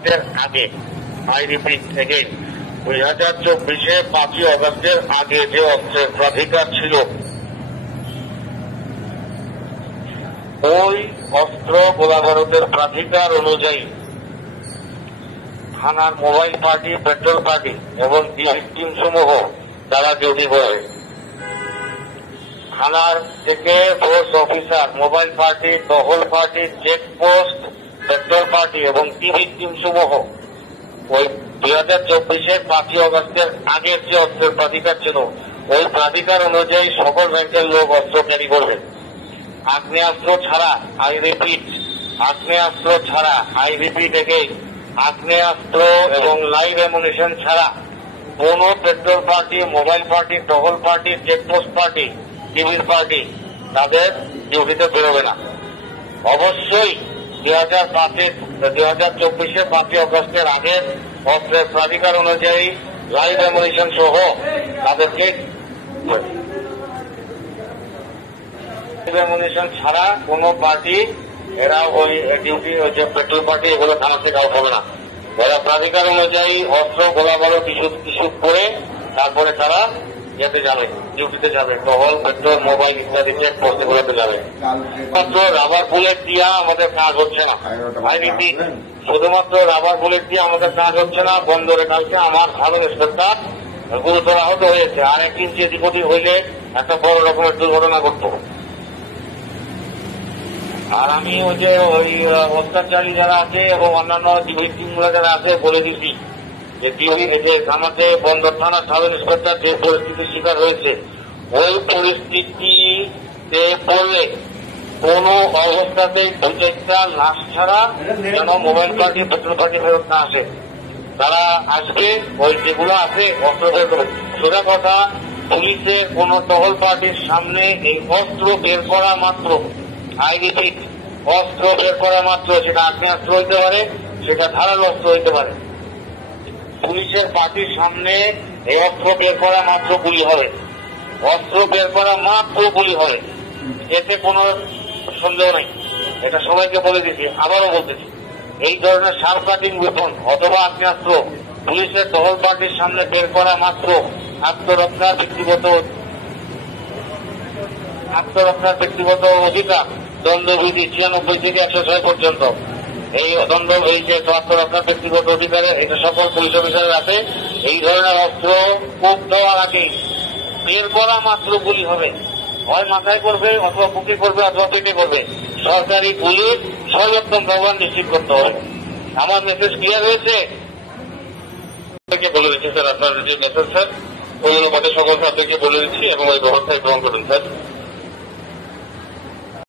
অগস্টের আগে, I repeat again, 2024-এ 5ই অগস্টের আগে যে অস্ত্রের প্রাধিকার ছিল, ওই অস্ত্র গোলাবারুদের প্রাধিকার অনুযায়ী থানার মোবাইল পার্টি, পেট্রোল পার্টি এবং টিম সমূহ তারা ডিউটি করে। থানার থেকে ফোর্স অফিসার, মোবাইল পার্টি, টহল পার্টি, চেকপোস্ট, পেট্রোল পার্টি এবং টিভি টিম সমূহ ওই 2024-এর 5ই অগস্টের আগের যে অস্ত্রের প্রাধিকার ছিল, ওই প্রাধিকার অনুযায়ী সকল ব্যাংকের লোক অস্ত্র ক্যারি করবে। আগ্নেয়াস্ত্র ছাড়া, আই রিপিট, আগ্নেয়াস্ত্র ছাড়া, আই রিপিট এগেইন, আগ্নেয়াস্ত্র এবং লাইভ অ্যামুনিশন ছাড়া কোন পেট্রোল পার্টি, মোবাইল পার্টি, টহল পার্টি, চেকপোস্ট পার্টি, টিভির পার্টি তাদের ডিউটিতে বেরোবে না। অবশ্যই 2024-এর 5ই অগস্টের আগের অস্ত্রের প্রাধিকার অনুযায়ী লাইভ অ্যামুনিশন সহ তাদেরকে অ্যামুনিশন ছাড়া কোন পার্টি এরা ওই ডিউটি, ওই যে পেট্রোল পার্টি, এগুলো থানা থেকে আউট হবে না। এরা প্রাধিকার অনুযায়ী অস্ত্র গোলাবারুদ ইস্যু করে তারপরে তারা যেতে যাবে, ডিউটিতে যাবে, টহল, পেট্রোল, মোবাইল ইত্যাদি চেকপোস্ট এগুলোতে যাবে। মাত্র রাবার বুলেট দিয়া আমাদের কাজ হচ্ছে না। আই রিপিট, শুধুমাত্র রাবার বুলেট দিয়ে আমাদের কাজ হচ্ছে না। বন্দরে কালকে আমার সাধারণ ইন্সপেক্টর গুরুতর আহত হয়েছে। আর 1 ইঞ্চি এদিক ওদিক হইলে একটা বড় রকমের দুর্ঘটনা ঘটত। আর আমি ওই যে ওই অত্যাচারী যারা আছে এবং অন্যান্য ডিভিশন টিমগুলো যারা আছে বলে দিচ্ছি যে আমাদের বন্দর থানার সাধারণ ইন্সপেক্টর যে পরিস্থিতির শিকার হয়েছে, ওই পরিস্থিতিতে পড়লে কোন অবস্থাতেই 2-4টা লাশ ছাড়া যেন মোবাইল পার্টি, পেট্রোল পার্টি ফেরত না আসে। তারা আসবে, ওই যেগুলো আছে অস্ত্র বের করবে। সোজা কথা, পুলিশের কোন টহল পার্টির সামনে এই অস্ত্র বের করা মাত্র, আই রিপিট, অস্ত্র বের করা মাত্র, সেটা আগ্নেয়াস্ত্র হইতে পারে, সেটা ধারালো অস্ত্র হইতে পারে, পুলিশের পার্টির সামনে এই অস্ত্র বের করা মাত্র গুলি হবে। অস্ত্র বের করা মাত্র গুলি হবে, এতে কোনো সন্দেহ নেই। এটা সবাইকে বলে দিচ্ছি, আবারও বলতেছি, এই ধরনের শার্প কাটিং ওয়েপন অথবা আগ্নেয়াস্ত্র পুলিশের টহল পার্টির সামনে বের করা মাত্র আত্মরক্ষার ব্যক্তিগত অধিকার, দণ্ডবিধি 96 থেকে 106 পর্যন্ত এই যে আত্মরক্ষার ব্যক্তিগত অধিকারে এটা সকল পুলিশ অফিসারের আছে। এই ধরনের অস্ত্র কূপ দেওয়ার আগে বের করা মাত্র গুলি হবে, হয় মাথায় করবে অথবা বুকে করবে অথবা পেটে করবে। সরকারি গুলির সর্বোত্তম ব্যবহার নিশ্চিত করতে হবে। আমার মেসেজ ক্লিয়ার হয়েছে? বলে দিচ্ছি স্যার, আপনার যে মেসেজ স্যার, ওই অনুপাতে সকল আপনাকে বলে দিচ্ছি এবং ওই ব্যবস্থায় গ্রহণ করুন স্যার।